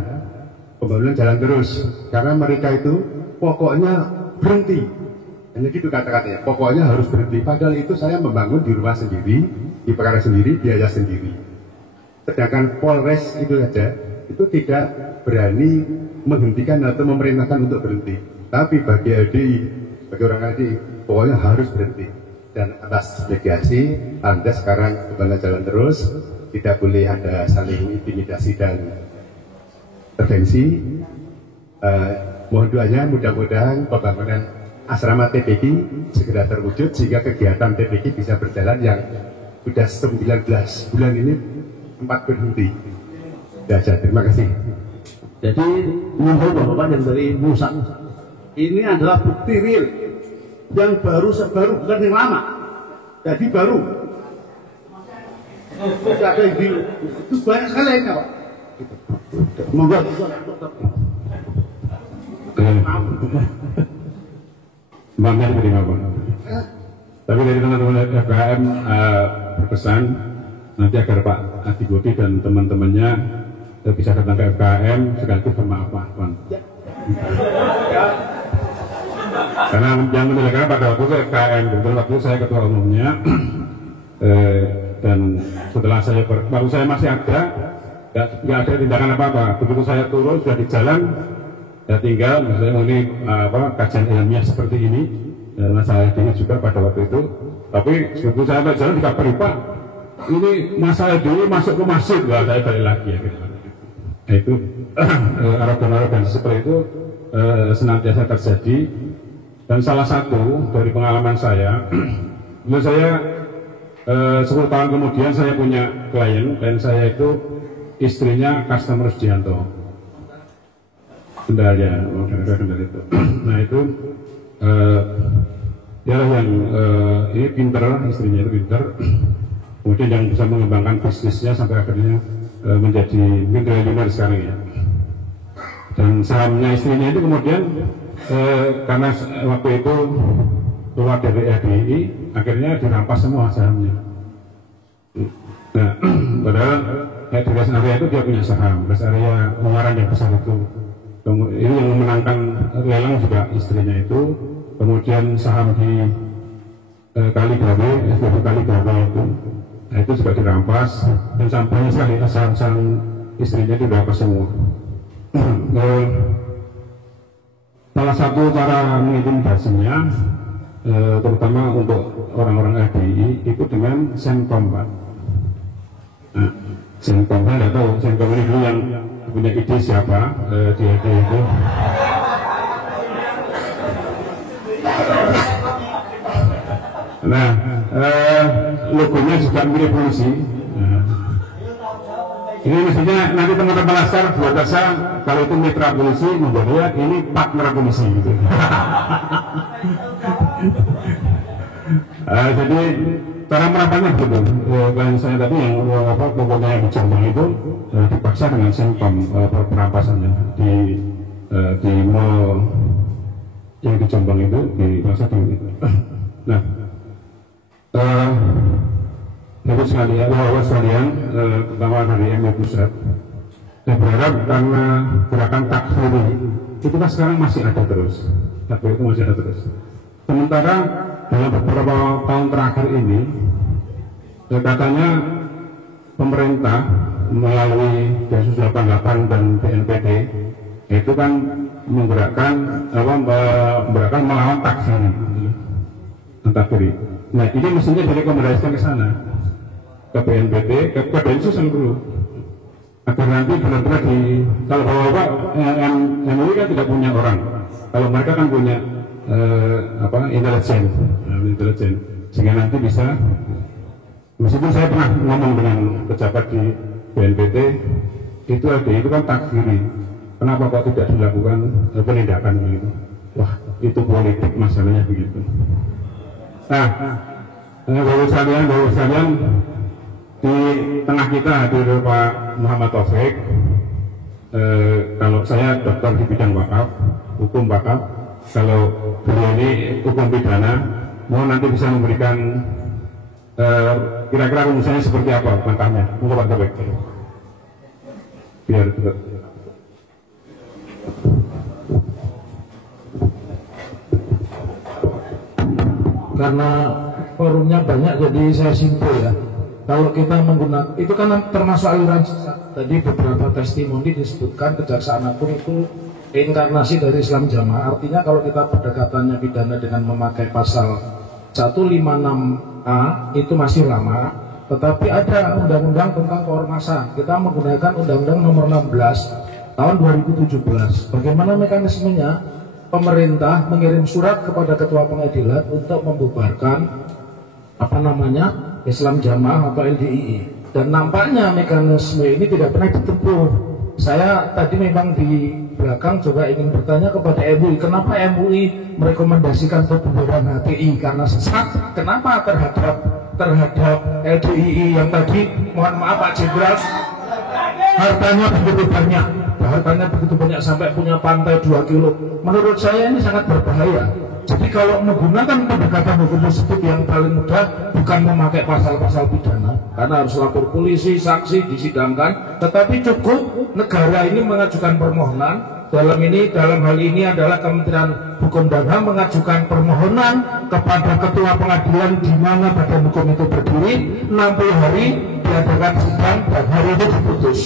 pembangunan jalan terus. Karena mereka itu pokoknya berhenti. Hanya gitu kata-katanya, pokoknya harus berhenti. Padahal itu saya membangun di rumah sendiri, di perkara sendiri, biaya sendiri. Sedangkan Polres itu saja, itu tidak berani menghentikan atau memerintahkan untuk berhenti. Tapi bagi LDI, bagi orang LDI, pokoknya harus berhenti. Dan atas mediasi, Anda sekarang pembangunan jalan terus, tidak boleh ada saling intimidasi dan intervensi. Mohon doanya, mudah-mudahan pembangunan asrama TPG segera terwujud sehingga kegiatan TPG bisa berjalan yang sudah 19 bulan ini 4 berhenti. Terima kasih. Jadi menurut Bapak yang dari Musa, ini adalah bukti real yang baru bukan yang lama. Jadi baru. Tidak ada yang itu banyak sekali ya Pak. Monggo. Bangga terima Pak. Tapi dari teman-teman FKM berpesan nanti agar Pak Adi Budi dan teman-temannya bisa datang ke FKM sekaligus bermaaf-maafan. Karena yang menyelenggarakan pada waktu itu FKM, kebetulan waktu itu saya ketua umumnya, dan setelah baru saya masih ada, nggak ada tindakan apa-apa. Begitu saya turun sudah di jalan, ya tinggal misalnya ini kajian ilmiah seperti ini, masalah ini juga pada waktu itu. Tapi begitu saya jalan dikabari Pak, ini masalah dulu masuk ke masjid, nggak saya balik lagi ya. Gitu. Nah, itu arogan seperti itu senantiasa terjadi. Dan salah satu dari pengalaman saya, menurut saya 10 tahun kemudian saya punya klien saya itu istrinya customer Sugianto, Kendal ya, Kendal itu. Nah itu dialah yang ini pinter, istrinya itu pinter, kemudian yang bisa mengembangkan bisnisnya sampai akhirnya menjadi triliuner sekarang ya. Dan sahamnya istrinya itu kemudian karena waktu itu keluar dari RBI, akhirnya dirampas semua sahamnya. Nah, padahal di rest area itu dia punya saham, rest area Ungaran yang besar itu. Ini yang memenangkan lelang juga istrinya itu. Kemudian saham di Kaligawe, SPB Kaligawe itu, nah itu juga dirampas. Dan sampainya sekali saham-saham istrinya itu dirampas semua. Salah satu cara mengintimidasinya, terutama untuk orang-orang RBI, itu dengan Senkom Pak. Nah, Senkom, saya tidak tahu Senkom ini dulu yang punya ide siapa di RBI itu. Nah, logonya juga mirip polisi. Ini mestinya nanti teman-teman laskar buat saya kalau itu mitra polisi membuatnya ini partner polisi gitu. Jadi cara merampasnya begitu. Klien saya tadi yang pokoknya yang di Jombang itu dipaksa dengan Senkom perampasannya di mall yang di Jombang itu dipaksa dengan itu. Nah, Bapak sekalian, terutama dari MUI Pusat, saya berharap karena gerakan takfiri itu kan sekarang masih ada terus, takfir itu masih ada terus. Sementara dalam beberapa tahun terakhir ini, katanya pemerintah melalui Densus 88 dan BNPT itu kan menggerakkan melawan takfiri. Nah ini mestinya direkomendasikan ke sana, ke BNPT, ke Densus yang dulu, agar nanti benar-benar kalau bapak MUI kan tidak punya orang, kalau mereka kan punya intelijen, sehingga nanti bisa, meskipun saya pernah ngomong dengan pejabat di BNPT, itu kan takfiri, kenapa kok tidak dilakukan penindakan begitu? Wah itu politik masalahnya begitu. Nah, Bapak sekalian, di tengah kita hadir Pak Muhammad Taufik. Kalau saya dokter di bidang wakaf, hukum wakaf. Kalau beliau ini hukum pidana, mau nanti bisa memberikan kira-kira rumusannya seperti apa langkahnya. Monggo Pak Taufik. Biar cepat. Karena forumnya banyak jadi saya simpul ya. Kalau kita menggunakan itu kan termasuk aliran sesat. Tadi beberapa testimoni disebutkan Kejaksaan Agung itu reinkarnasi dari Islam Jamaah. Artinya kalau kita pendekatannya pidana dengan memakai pasal 156A itu masih lama. Tetapi ada undang-undang tentang keormasan. Kita menggunakan undang-undang nomor 16 tahun 2017. Bagaimana mekanismenya? Pemerintah mengirim surat kepada Ketua Pengadilan untuk membubarkan Islam Jamaah atau LDII, dan nampaknya mekanisme ini tidak pernah ditempuh Saya tadi memang di belakang juga ingin bertanya kepada MUI, kenapa MUI merekomendasikan pembubaran HTI karena sesat? Kenapa terhadap LDII yang tadi, mohon maaf Pak Jenderal, hartanya begitu banyak sampai punya pantai 2 kilo. Menurut saya ini sangat berbahaya. Jadi kalau menggunakan pendekatan hukum tersebut yang paling mudah bukan memakai pasal-pasal pidana, karena harus lapor polisi, saksi, disidangkan, tetapi cukup negara ini mengajukan permohonan. Dalam hal ini adalah Kementerian Hukum dan HAM mengajukan permohonan kepada Ketua Pengadilan di mana badan hukum itu berdiri, 60 hari diadakan sidang dan hari itu diputus.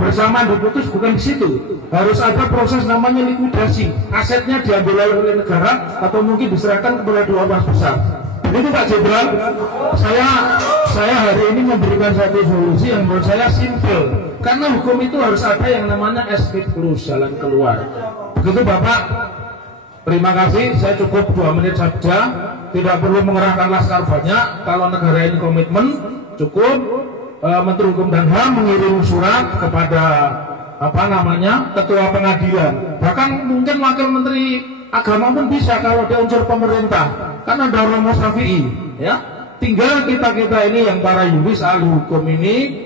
Bersamaan diputus bukan di situ, harus ada proses namanya likuidasi, asetnya diambil oleh negara atau mungkin diserahkan kepada dua ormas besar. Begitu Pak Jenderal, saya hari ini memberikan satu solusi yang menurut saya simpel, karena hukum itu harus ada yang namanya escape clause, jalan keluar. Begitu Bapak, terima kasih, saya cukup 2 menit saja, tidak perlu mengerahkan laskar banyak. Kalau negara ini komitmen, cukup Menteri Hukum dan HAM mengirim surat kepada Ketua Pengadilan. Bahkan mungkin Wakil Menteri Agama pun bisa kalau dia unsur pemerintah. Kan ada Romo Syafi'i, ya. Tinggal kita ini yang para yuris ahli hukum ini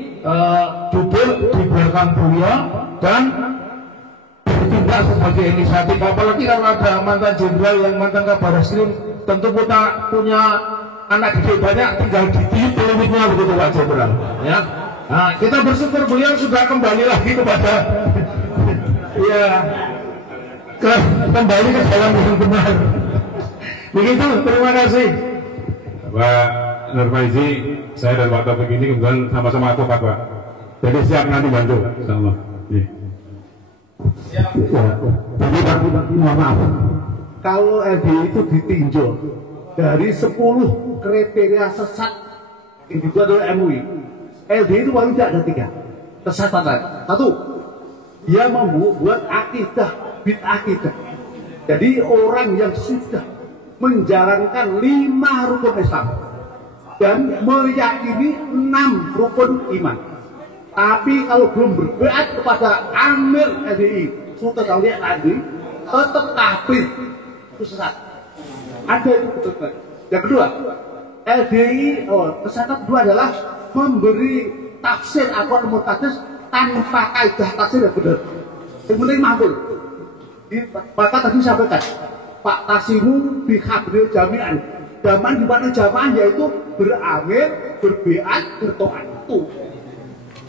duduk di belakang beliau dan bertindak sebagai inisiatif. Apalagi kalau ada mantan jenderal yang mantan Kabar Eskrim, tentu kita punya anak didik banyak, tinggal ditiup peluitnya begitu Pak Jenderal, ya. Nah, kita bersyukur beliau sudah kembali lagi kepada kembali ke jalan yang benar. Begitu, terima kasih. Pak Nur Faizi, saya dan Pak Taufik ini kebetulan sama-sama advokat Pak. Jadi siap nanti bantu, insyaallah. Jadi Pak, mohon maaf. Kalau LDI itu ditinjau dari 10 kriteria sesat itu adalah MUI. LDI itu paling tidak ada 3 kesesatan. 1, dia membuat akidah bid'akidah. Jadi orang yang sudah menjalankan 5 rukun Islam dan meyakini 6 rukun iman, tapi kalau belum berbeat kepada Amir LDI Sultan Aulia tadi, tetap kafir, itu sesat. Ada itu betul. Yang kedua, LDI kesesatan kedua adalah memberi tafsir atau mutakhsis tanpa kaidah tafsir yang benar. Yang penting makhluk. Maka tadi sampaikan Pak Tasimu bihabril jami'an, zaman di mana jamaah yaitu beramir, berbeat, bertoat.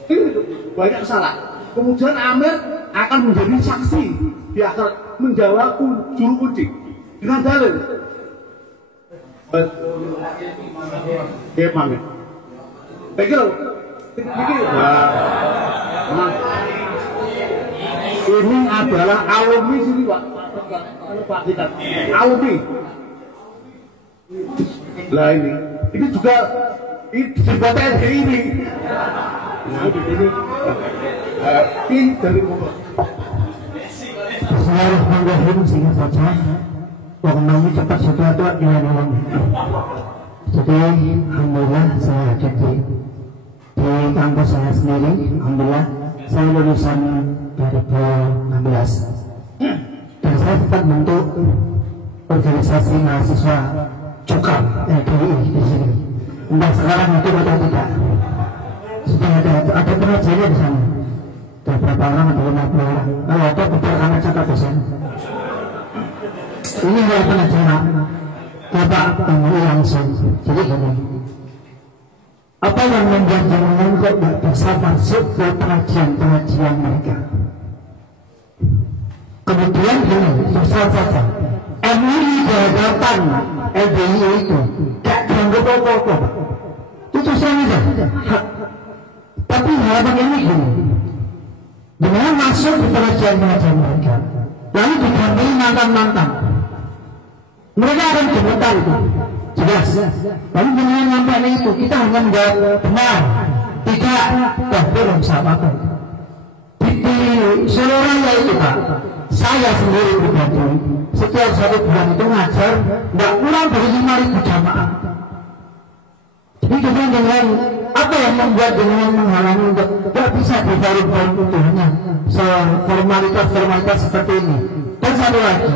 Ini banyak salah. Kemudian amir akan menjadi saksi di akhirat, menjawab juru kunci dengan dalil. Ya, Mami. Ini adalah alumni sini Pak. Alumni. Lah ini juga dibuat LDI ini. Nah, di sini ini dari Bogor. Bismillahirrahmanirrahim, singkat saja. Pokoknya cepat sudah tuh dilakukan. Jadi alhamdulillah saya hadir di kampus saya sendiri. Alhamdulillah saya lulusan 2016 dan saya tetap bentuk organisasi mahasiswa Cukam LDI di sini. Entah sekarang itu atau tidak. Sudah ada pengajiannya di sana. Ada berapa orang? Ada 50 orang. Kalau ada beberapa catat di sana. Ini adalah pengajian Bapak MUI langsung. Jadi gini, apa yang membuat jenengan kok tidak bisa masuk ke pengajian mereka? Kemudian gini, susah saja. MUI di hadapan LDI itu tidak dianggap apa-apa. Itu saja. Tapi harapan ini gini, dengan masuk di pengajian mereka, lalu didampingi mantan-mantan, mereka akan gemetar itu, jelas. Lalu dengan sampai itu kita hanya menjawab benar, tidak, belum sama apa. Di seluruh raya itu Pak, saya sendiri pribadi setiap 1 bulan itu ngajar tidak kurang dari 5.000 jamaah. Jadi dengan apa yang membuat dengan menghalangi untuk tidak bisa di forum-forum itu hanya formalitas seperti ini. Dan satu lagi,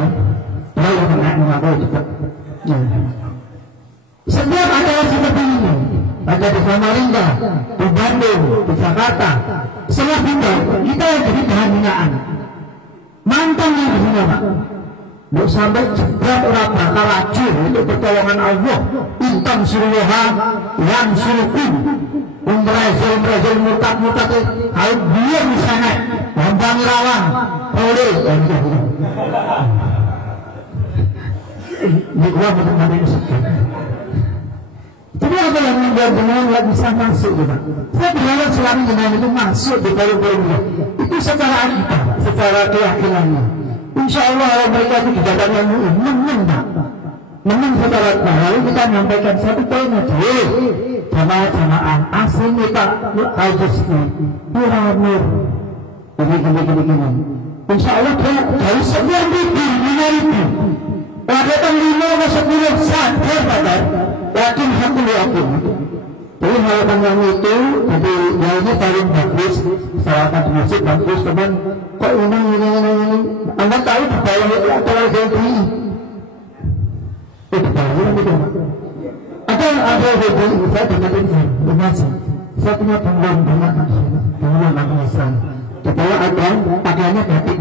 lalu mengaku cepat. Setiap acara seperti ini, ada di Samarinda, di Bandung, di Jakarta, semua kita yang jadi bahan hinaan. Mantan yang dihina, Pak. Mau sampai jebret orang bakal racun untuk pertolongan Allah. Intan suruha yang suruhku umrezul murtad kalau dia misalnya gampang rawang boleh ini gua benar-benar sedih. Jadi apa yang membuat jenengan nggak bisa masuk, Pak? Saya berharap selama jenengan itu masuk di forum-forumnya. Itu secara akidah, secara keyakinannya. Insya Allah mereka itu didatangkan menang, Pak. Menang secara lalu kita menyampaikan satu poin aja. Jamaah asli Pak Haji Muramur. Begini. Insya Allah dia dari 9.000 datang 5 ke 10 sadar pada yakin hakul yakin. Jadi harapan kami itu, jadi ya ini paling bagus, salahkan masjid bagus, teman kok ini Anda tahu di bawah itu adalah HDI. Di bawah itu ada HDI, saya dengan informasi. Saya punya pengalaman banyak Islam. Di bawah ada pakaiannya batik.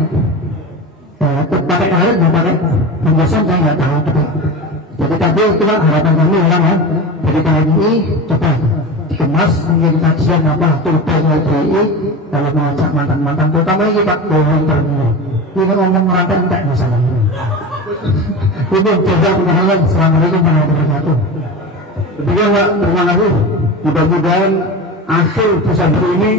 Pakai karet nggak pakai pembosan saya nggak tahu coba. Jadi tadi itu kan harapan kami orang ya. Jadi kali ini coba dikemas menjadi kajian apa tujuan LDI dalam mengajak mantan-mantan terutama ini Pak Bohong Termini. Ini ngomong merata enggak misalnya. Ini jaga pengenalan. Assalamualaikum warahmatullahi wabarakatuh. Demikian Pak, terima kasih. Mudah-mudahan akhir pesantren ini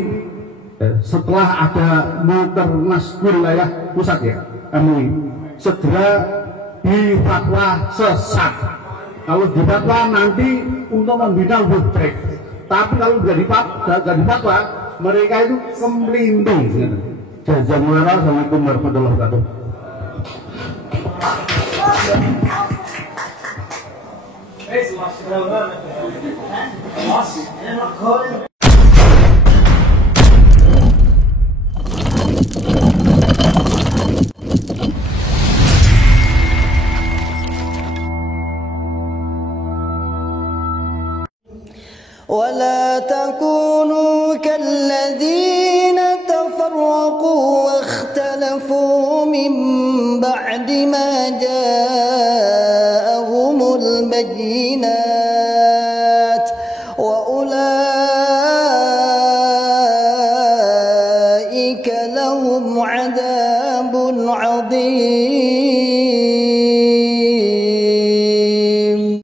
setelah ada mukernas wilayah pusat ya MUI segera difatwa sesat. Kalau difatwa nanti untuk membina lebih baik. Tapi kalau nggak difatwa mereka itu kemelindung. Jazakumullah, assalamualaikum warahmatullahi wabarakatuh. ولا تكونوا كالذين تفرقوا واختلفوا من بعد ما جاءهم البينات